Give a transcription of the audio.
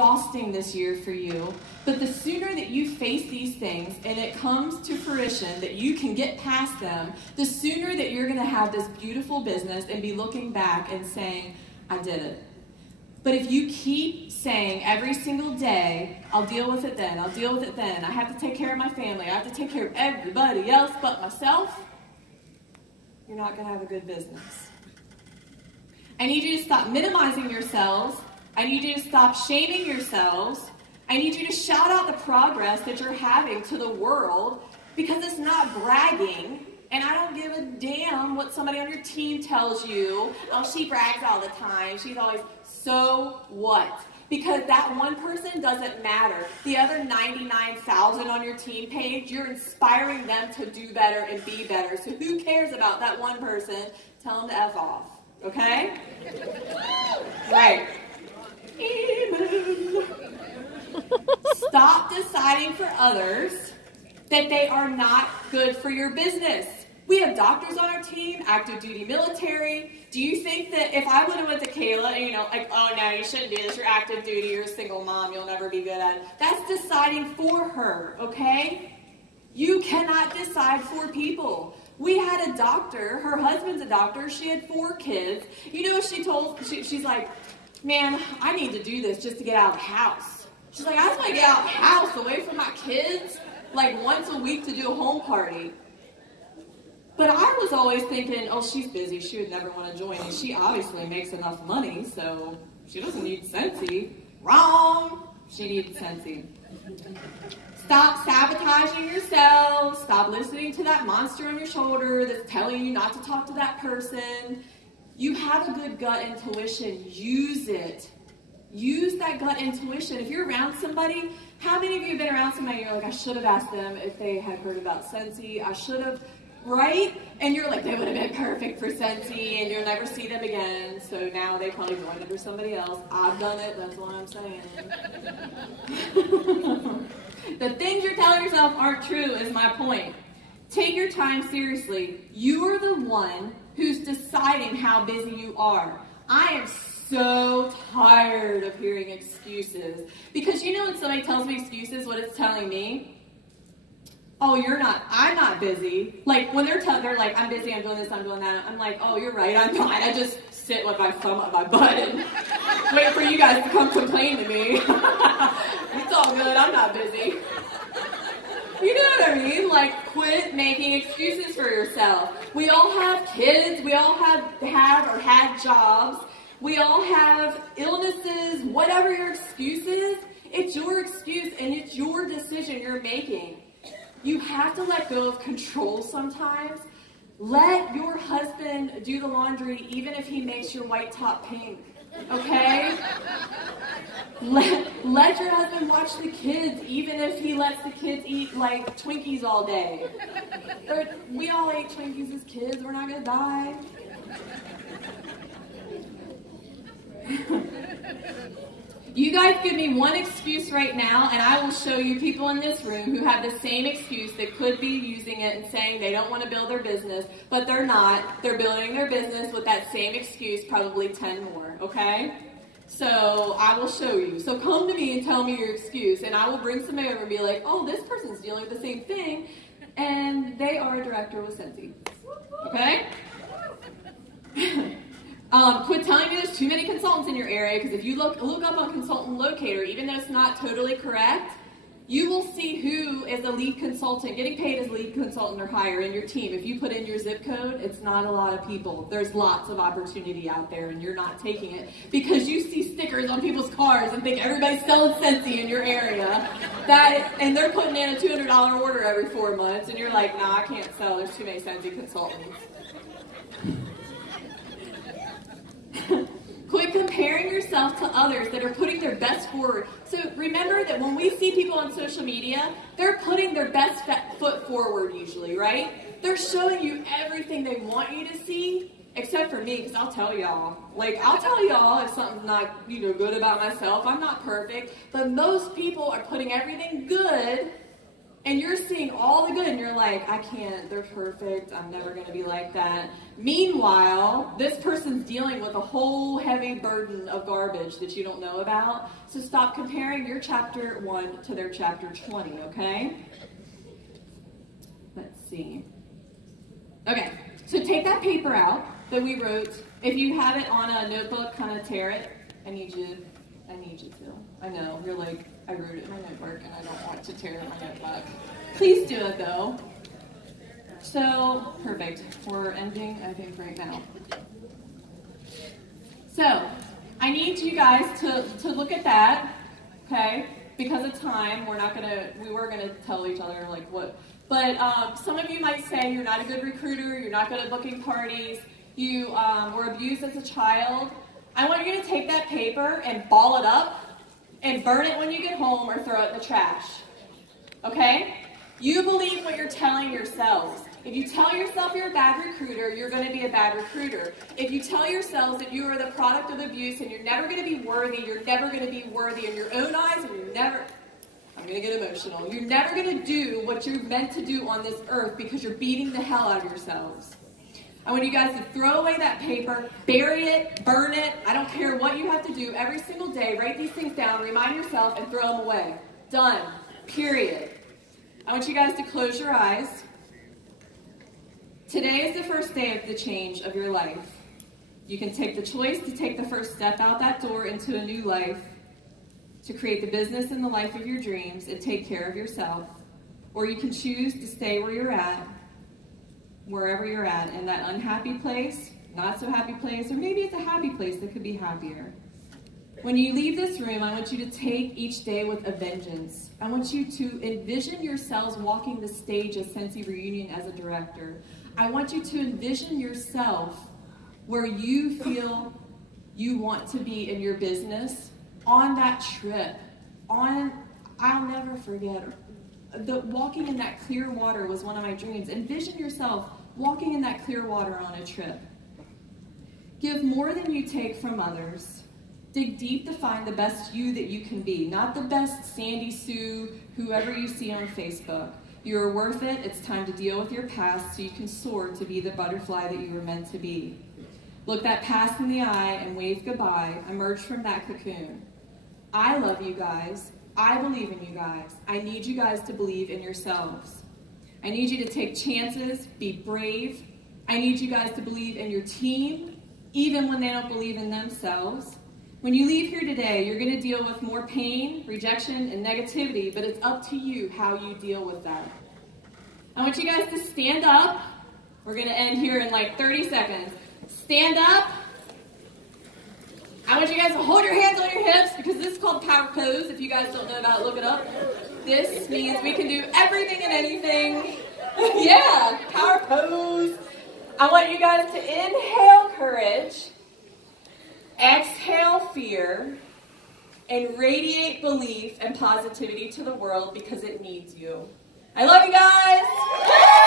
exhausting this year for you, but the sooner that you face these things and it comes to fruition, that you can get past them, the sooner that you're going to have this beautiful business and be looking back and saying, I did it. But if you keep saying every single day, I'll deal with it then, I'll deal with it then, I have to take care of my family, I have to take care of everybody else but myself, you're not going to have a good business. I need you to stop minimizing yourselves. I need you to stop shaming yourselves. I need you to shout out the progress that you're having to the world, because it's not bragging. And I don't give a damn what somebody on your team tells you. Oh, she brags all the time. She's always, so what? Because that one person doesn't matter. The other 99,000 on your team page, you're inspiring them to do better and be better. So who cares about that one person? Tell them to F off, okay? Right. Amen. Stop deciding for others that they are not good for your business. We have doctors on our team, active duty military. Do you think that if I would have went to Kayla and, like, oh no, you shouldn't do this, you're active duty, you're a single mom, you'll never be good at it. That's deciding for her, okay? You cannot decide for people. We had a doctor, her husband's a doctor, she had 4 kids. You know what she told, she's like, man, I need to do this just to get out of the house. She's like, I just want to get out of the house, away from my kids, like once a week to do a home party. But I was always thinking, oh, she's busy, she would never want to join, and she obviously makes enough money, so she doesn't need Scentsy. Wrong! She needs Scentsy. Stop sabotaging yourself. Stop listening to that monster on your shoulder that's telling you not to talk to that person. You have a good gut intuition. Use it. Use that gut intuition. If you're around somebody, how many of you have been around somebody and you're like, I should have asked them if they had heard about Scentsy. I should have, right? And you're like, they would have been perfect for Scentsy, and you'll never see them again. So now they probably joined under somebody else. I've done it. That's what I'm saying. The things you're telling yourself aren't true is my point. Take your time seriously. You are the one who's deciding how busy you are. I am so tired of hearing excuses. Because you know when somebody tells me excuses, what it's telling me? Oh, I'm not busy. Like when they're like, I'm busy, I'm doing this, I'm doing that. I'm like, oh, you're right, I'm not. I just sit with my thumb up my butt and wait for you guys to come complain to me. It's all good, I'm not busy. You know what I mean? Like, quit making excuses for yourself. We all have kids, we all have or had jobs, we all have illnesses, whatever your excuse is, it's your excuse and it's your decision you're making. You have to let go of control sometimes. Let your husband do the laundry even if he makes your white top pink. Okay? Let your husband watch the kids, even if he lets the kids eat, like, Twinkies all day. We all ate Twinkies as kids. We're not going to die. You guys give me one excuse right now, and I will show you people in this room who have the same excuse that could be using it and saying they don't want to build their business, but they're not. They're building their business with that same excuse, probably 10 more, okay? So I will show you. So come to me and tell me your excuse, and I will bring somebody over and be like, oh, this person's dealing with the same thing, and they are a director with Scentsy, okay? Quit telling me there's too many consultants in your area, because if you look up on Consultant Locator, even though it's not totally correct, you will see who is a lead consultant, getting paid as lead consultant or higher in your team. If you put in your zip code, it's not a lot of people. There's lots of opportunity out there, and you're not taking it because you see stickers on people's cars and think everybody's selling Scentsy in your area. And they're putting in a $200 order every 4 months, and you're like, nah, I can't sell. There's too many Scentsy consultants. Quit comparing yourself to others that are putting their best forward. So remember that when we see people on social media, they're putting their best foot forward usually, right? They're showing you everything they want you to see, except for me, because I'll tell y'all. Like, I'll tell y'all if something's not, good about myself. I'm not perfect, but most people are putting everything good And you're seeing all the good, and you're like, I can't, they're perfect, I'm never going to be like that. Meanwhile, this person's dealing with a whole heavy burden of garbage that you don't know about. So stop comparing your chapter 1 to their chapter 20, okay? Let's see. Okay, so take that paper out that we wrote. If you have it on a notebook, kind of tear it. I need you to. I know, you're like, I wrote it in my notebook and I don't want to tear my notebook. Please do it though. So, perfect. We're ending, I think, right now. So, I need you guys to look at that, okay? Because of time, we were gonna tell each other like what, but some of you might say you're not a good recruiter, you're not good at booking parties, you were abused as a child. I want you to take that paper and ball it up and burn it when you get home or throw it in the trash. Okay? You believe what you're telling yourselves. If you tell yourself you're a bad recruiter, you're going to be a bad recruiter. If you tell yourselves that you are the product of abuse and you're never going to be worthy, you're never going to be worthy in your own eyes, and I'm going to get emotional. You're never going to do what you're meant to do on this earth because you're beating the hell out of yourselves. I want you guys to throw away that paper, bury it, burn it. I don't care what you have to do every single day. Write these things down, remind yourself, and throw them away. Done. Period. I want you guys to close your eyes. Today is the first day of the change of your life. You can take the choice to take the first step out that door into a new life, to create the business and the life of your dreams and take care of yourself. Or you can choose to stay where you're at, wherever you're at, in that unhappy place, not so happy place, or maybe it's a happy place that could be happier. When you leave this room, I want you to take each day with a vengeance. I want you to envision yourselves walking the stage of Scentsy Reunion as a director. I want you to envision yourself where you feel you want to be in your business, on that trip, I'll never forget, walking in that clear water was one of my dreams. Envision yourself walking in that clear water on a trip. Give more than you take from others. Dig deep to find the best you that you can be, not the best Sandy Sue, whoever you see on Facebook. You're worth it. It's time to deal with your past so you can soar to be the butterfly that you were meant to be. Look that past in the eye and wave goodbye. Emerge from that cocoon. I love you guys. I believe in you guys. I need you guys to believe in yourselves. I need you to take chances, be brave. I need you guys to believe in your team, even when they don't believe in themselves. When you leave here today, you're going to deal with more pain, rejection, and negativity, but it's up to you how you deal with that. I want you guys to stand up. We're going to end here in like 30 seconds. Stand up. I want you guys to hold your hands on your hips because this is called power pose. If you guys don't know about it, look it up. This means we can do everything and anything. Yeah, power pose. I want you guys to inhale courage, exhale fear, and radiate belief and positivity to the world because it needs you. I love you guys.